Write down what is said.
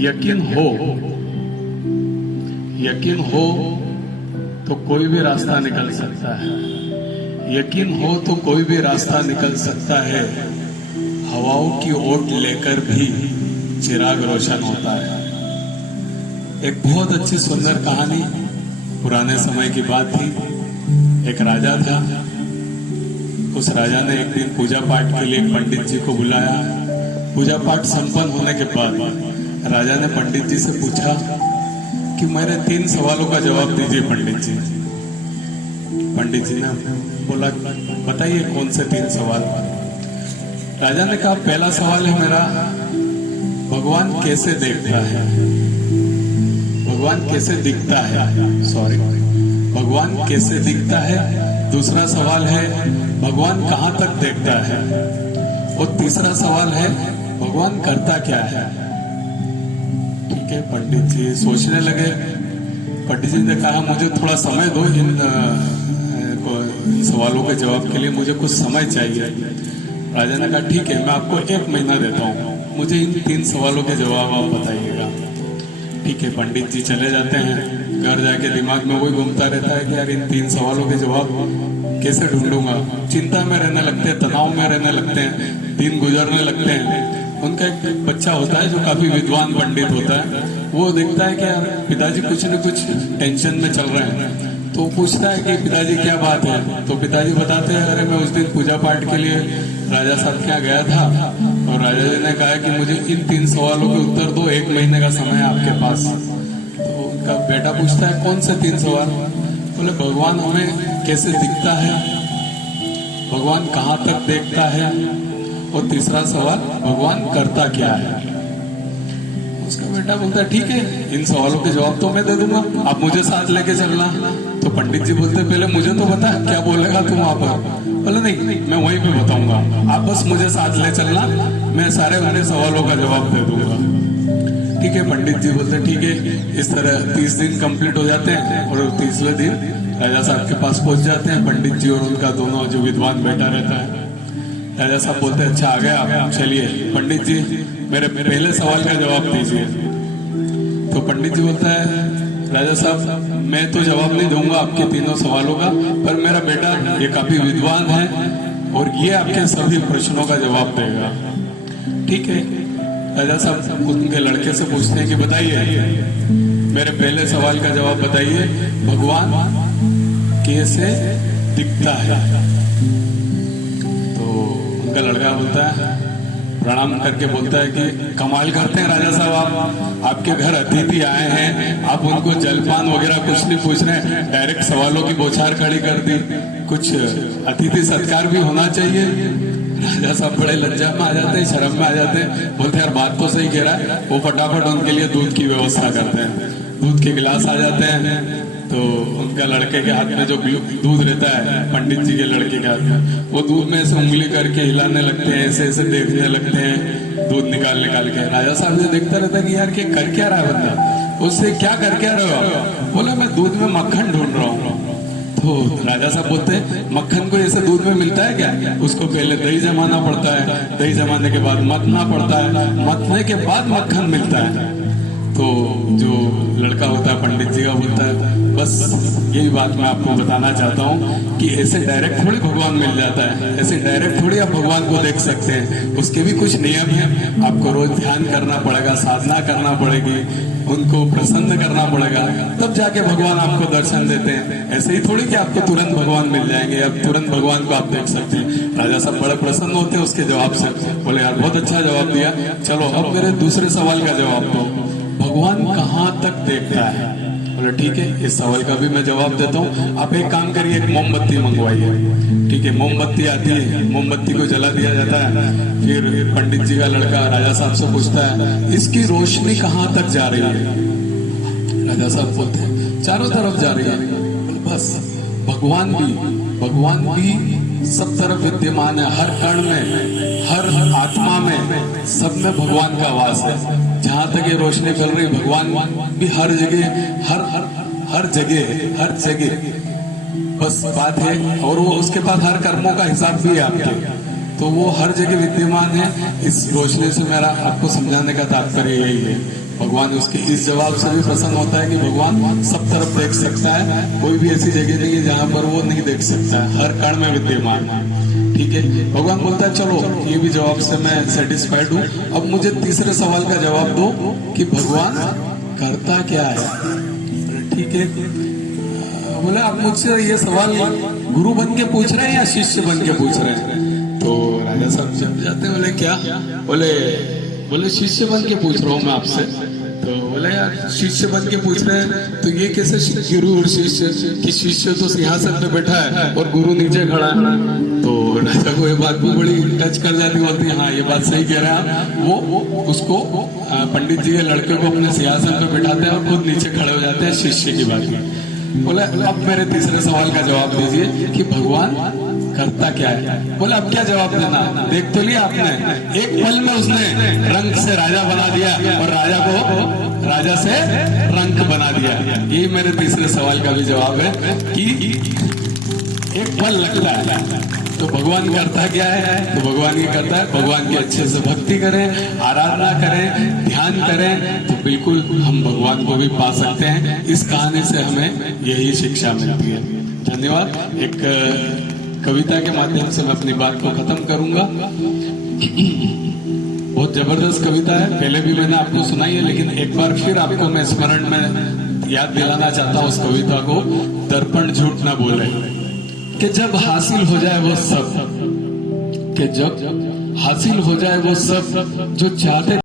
यकीन हो तो कोई भी रास्ता निकल सकता है। यकीन हो तो कोई भी रास्ता निकल सकता है। हवाओं की ओट लेकर भी चिराग रोशन होता है। एक बहुत अच्छी सुंदर कहानी, पुराने समय की बात थी। एक राजा था। उस राजा ने एक दिन पूजा पाठ के लिए एक पंडित जी को बुलाया। पूजा पाठ संपन्न होने के बाद राजा ने पंडित जी से पूछा कि मेरे 3 सवालों का जवाब दीजिए पंडित जी। पंडित जी ने बोला, बताइए कौन से 3 सवाल। राजा ने कहा, पहला सवाल है मेरा, भगवान कैसे देखता है, भगवान कैसे दिखता है, सॉरी, भगवान कैसे दिखता है। दूसरा सवाल है, भगवान कहाँ तक देखता है। और तीसरा सवाल है, भगवान करता क्या है। ठीक है, पंडित जी सोचने लगे। पंडित जी ने कहा, मुझे थोड़ा समय दो, इन सवालों के जवाब के लिए मुझे कुछ समय चाहिए। राजा ने कहा, ठीक है, मैं आपको 1 महीना देता हूँ, मुझे इन 3 सवालों के जवाब आप बताइएगा। ठीक है, पंडित जी चले जाते हैं। घर जाके दिमाग में वही घूमता रहता है कि यार इन 3 सवालों के जवाब कैसे ढूंढूंगा। चिंता में रहने लगते हैं, तनाव में रहने लगते हैं, दिन गुजरने लगते हैं। उनका एक बच्चा होता है जो काफी विद्वान पंडित होता है। वो देखता है कि यार पिताजी कुछ न कुछ टेंशन में चल रहे हैं, तो पूछता है कि पिताजी क्या बात है। तो पिताजी बताते हैं, अरे मैं उस दिन पूजा पाठ के लिए राजा साहब के यहाँ गया था और राजा जी ने कहा कि मुझे इन 3 सवालों के उत्तर दो, 1 महीने का समय है आपके पास। तो उनका बेटा पूछता है, कौन से 3 सवाल। बोले, भगवान हमें कैसे दिखता है, भगवान कहाँ तक देखता है, और तीसरा सवाल, भगवान करता क्या है। उसका बेटा बोलता है, ठीक है, इन सवालों के जवाब तो मैं दे दूंगा, आप मुझे साथ लेके चलना। तो पंडित जी बोलते, पहले मुझे तो बता क्या बोलेगा तू वहां पर। बोले, नहीं, मैं वहीं पे बताऊंगा, आप बस मुझे साथ ले चलना, मैं सारे वाले सवालों का जवाब दे दूंगा। ठीक है, पंडित जी बोलते, ठीक है। इस तरह 30 दिन कंप्लीट हो जाते हैं और 30वें दिन राजा साहब के पास पहुंच जाते हैं। पंडित जी और उनका दोनों जो विद्वान बैठा रहता है। राजा साहब बोलते, अच्छा आ गए आप, चलिए पंडित जी मेरे पहले सवाल का जवाब दीजिए। तो पंडित जी बोलता है, राजा साहब मैं तो जवाब नहीं दूंगा आपके 3 सवालों का, पर मेरा बेटा ये काफी विद्वान है और ये आपके सभी प्रश्नों का जवाब देगा। ठीक है, राजा साहब उनके लड़के से पूछते हैं कि बताइए, मेरे पहले सवाल का जवाब बताइए, भगवान कैसे दिखता है। तो उनका लड़का बोलता है, प्रणाम करके बोलता है कि कमाल करते हैं राजा साहब, आपके घर अतिथि आए हैं, आप उनको जलपान वगैरह कुछ नहीं पूछ रहे, डायरेक्ट सवालों की बौछार खड़ी कर दी। कुछ अतिथि सत्कार भी होना चाहिए। राजा साहब बड़े लज्जा में आ जाते हैं, शर्म में आ जाते हैं। बोलते हैं, यार बात तो सही कह रहा है। वो फटाफट उनके लिए दूध की व्यवस्था करते हैं। दूध के गिलास आ जाते हैं। तो उनका लड़के के हाथ में जो दूध रहता है, पंडित जी के लड़के के हाथ में, वो दूध में ऐसे उंगली करके हिलाने लगते हैं, ऐसे ऐसे देखने लगते हैं, दूध निकाल के। राजा साहब ने देखता रहता है कि यार क्या कर क्या रहा है बंदा, उससे क्या कर क्या रहे हो। बोला, मैं दूध में मक्खन ढूंढ रहा हूँ। तो राजा साहब बोलते हैं, मक्खन को ऐसे दूध में मिलता है क्या, उसको पहले दही जमाना पड़ता है, दही जमाने के बाद मथना पड़ता है, मथने के बाद मक्खन मिलता है। तो जो लड़का होता है पंडित जी का बोलता है, बस यही बात मैं आपको बताना चाहता हूँ कि ऐसे डायरेक्ट थोड़ी भगवान मिल जाता है, ऐसे डायरेक्ट थोड़ी आप भगवान को देख सकते हैं। उसके भी कुछ नियम हैं, आपको रोज ध्यान करना पड़ेगा, साधना करना पड़ेगी, उनको प्रसन्न करना पड़ेगा, तब जाके भगवान आपको दर्शन देते हैं। ऐसे ही थोड़ी कि आपको तुरंत भगवान मिल जाएंगे, अब तुरंत भगवान को आप देख सकते हैं। राजा साहब बड़े प्रसन्न होते हैं उसके जवाब से। बोले, यार बहुत अच्छा जवाब दिया, चलो अब मेरे दूसरे सवाल का जवाब दो, भगवान कहाँ तक देखता है। बोले, ठीक है, इस सवाल का भी मैं जवाब देता हूँ। आप एक काम करिए, एक मोमबत्ती मंगवाइए। ठीक है, मोमबत्ती आती है, मोमबत्ती को जला दिया जाता है। फिर पंडित जी का लड़का राजा साहब से पूछता है, इसकी रोशनी कहाँ तक जा रही है। राजा साहब बोलते हैं, चारों तरफ जा रही है। बस भगवान भी सब तरफ विद्यमान है, हर कण में, हर आत्मा में, सब में भगवान का वास है। जहां तक ये रोशनी फैल रही, भगवान भी हर जगह, हर जगह बस बात है। और वो उसके पास हर कर्मों का हिसाब भी है आपके, तो वो हर जगह विद्यमान है। इस रोशनी से मेरा आपको समझाने का तात्पर्य यही है। भगवान उसके इस जवाब से भी प्रसन्न होता है कि भगवान सब तरफ देख सकता है, कोई भी ऐसी जगह नहीं है जहाँ पर वो नहीं देख सकता है, हर कण में विद्यमान है। ठीक है, भगवान बोलता है चलो ये भी जवाब से मैं सेटिस्फाइड हूँ, अब मुझे तीसरे सवाल का जवाब दो कि भगवान करता क्या है। ठीक है, बोले आप मुझसे ये सवाल गुरु बन के पूछ रहे हैं या शिष्य बन के पूछ रहे हैं? तो राजा साहब जब जाते हैं, बोले क्या? बोले शिष्य बन के पूछ रहा हूँ मैं आपसे। तो बोले यार शिष्य बन के पूछ रहे हैं तो ये कैसे गुरु और शिष्य, कि शिष्य तो सिंहासन पे बैठा है और गुरु नीचे खड़ा है। तो राजा को ये बात भी बड़ी टच कर जाती, बोलती है हाँ ये बात सही कह रहे हैं। वो उसको पंडित जी के लड़के को अपने सिंहासन पे बैठाते हैं और खुद नीचे खड़े हो जाते हैं शिष्य की बात में। बोले अब मेरे तीसरे सवाल का जवाब दीजिए कि भगवान करता क्या है। बोले अब क्या जवाब देना, देख तो लिया आपने, एक पल में उसने रंग से राजा बना दिया और राजा को राजा से रंक बना दिया। ये मेरे तीसरे सवाल का भी जवाब है कि एक पल लगता है। तो भगवान करता क्या है? तो भगवान ये करता है, भगवान की अच्छे से भक्ति करें, आराधना करें, ध्यान करें तो बिल्कुल हम भगवान को भी पा सकते हैं। इस कहानी से हमें यही शिक्षा मिलती है। धन्यवाद। एक कविता के माध्यम से मैं अपनी बात को खत्म करूंगा। बहुत जबरदस्त कविता है, पहले भी मैंने आपको सुनाई है, लेकिन एक बार फिर आपको मैं स्मरण में याद दिलाना चाहता हूँ उस कविता को। दर्पण झूठ ना बोले कि जब हासिल हो जाए वो सब, कि जब हासिल हो जाए वो सब जो चाहते